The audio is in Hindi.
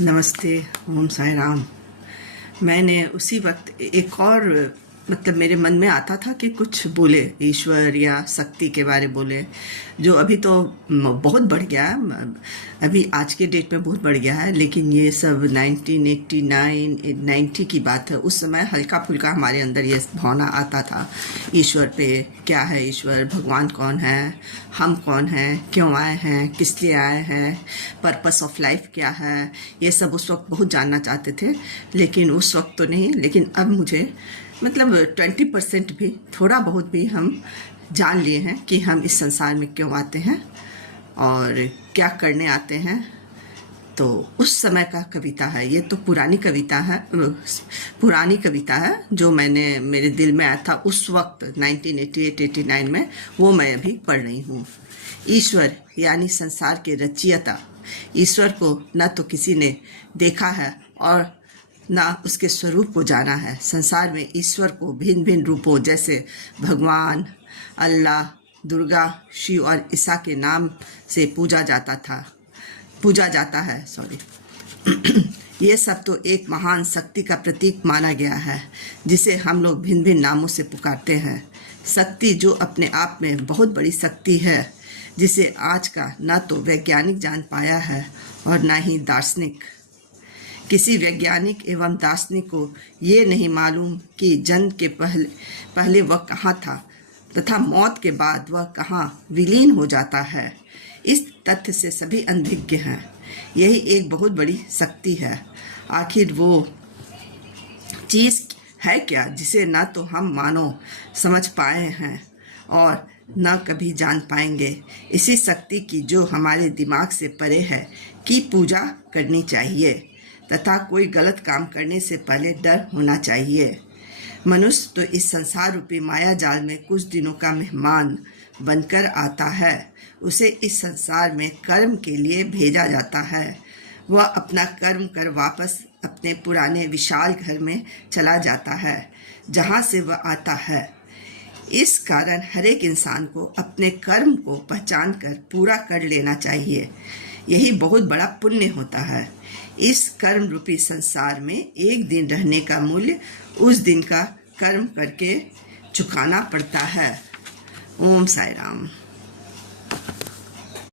नमस्ते। ओम साई राम। मैंने उसी वक्त एक और मतलब मेरे मन में आता था कि कुछ बोले ईश्वर या शक्ति के बारे बोले, जो अभी तो बहुत बढ़ गया है। अभी आज के डेट में बहुत बढ़ गया है, लेकिन ये सब 1989 90 की बात है। उस समय हल्का फुल्का हमारे अंदर ये भावना आता था ईश्वर पे, क्या है ईश्वर, भगवान कौन है, हम कौन हैं, क्यों आए हैं, किस लिए आए हैं, पर्पस ऑफ लाइफ क्या है। ये सब उस वक्त बहुत जानना चाहते थे, लेकिन उस वक्त तो नहीं। लेकिन अब मुझे मतलब 20% भी, थोड़ा बहुत भी हम जान लिए हैं कि हम इस संसार में क्यों आते हैं और क्या करने आते हैं। तो उस समय का कविता है ये, तो पुरानी कविता है जो मेरे दिल में आया था उस वक्त 1988-89 में, वो मैं अभी पढ़ रही हूँ। ईश्वर यानी संसार के रचयिता, ईश्वर को न तो किसी ने देखा है और ना उसके स्वरूप को जाना है। संसार में ईश्वर को भिन्न भिन्न रूपों जैसे भगवान, अल्लाह, दुर्गा, शिव और ईसा के नाम से पूजा जाता है। ये सब तो एक महान शक्ति का प्रतीक माना गया है, जिसे हम लोग भिन्न भिन्न नामों से पुकारते हैं। शक्ति जो अपने आप में बहुत बड़ी शक्ति है, जिसे आज का न तो वैज्ञानिक जान पाया है और न ही दार्शनिक। किसी वैज्ञानिक एवं दार्शनिक को ये नहीं मालूम कि जन्म के पहले वह कहाँ था तथा मौत के बाद वह कहाँ विलीन हो जाता है। इस तथ्य से सभी अनभिज्ञ हैं। यही एक बहुत बड़ी शक्ति है। आखिर वो चीज़ है क्या जिसे ना तो हम मानो समझ पाए हैं और न कभी जान पाएंगे। इसी शक्ति की, जो हमारे दिमाग से परे है, की पूजा करनी चाहिए तथा कोई गलत काम करने से पहले डर होना चाहिए। मनुष्य तो इस संसार रूपी माया जाल में कुछ दिनों का मेहमान बनकर आता है। उसे इस संसार में कर्म के लिए भेजा जाता है। वह अपना कर्म कर वापस अपने पुराने विशाल घर में चला जाता है, जहाँ से वह आता है। इस कारण हर एक इंसान को अपने कर्म को पहचान कर पूरा कर लेना चाहिए। यही बहुत बड़ा पुण्य होता है। इस कर्म रूपी संसार में एक दिन रहने का मूल्य उस दिन का कर्म करके चुकाना पड़ता है। ओम साई राम।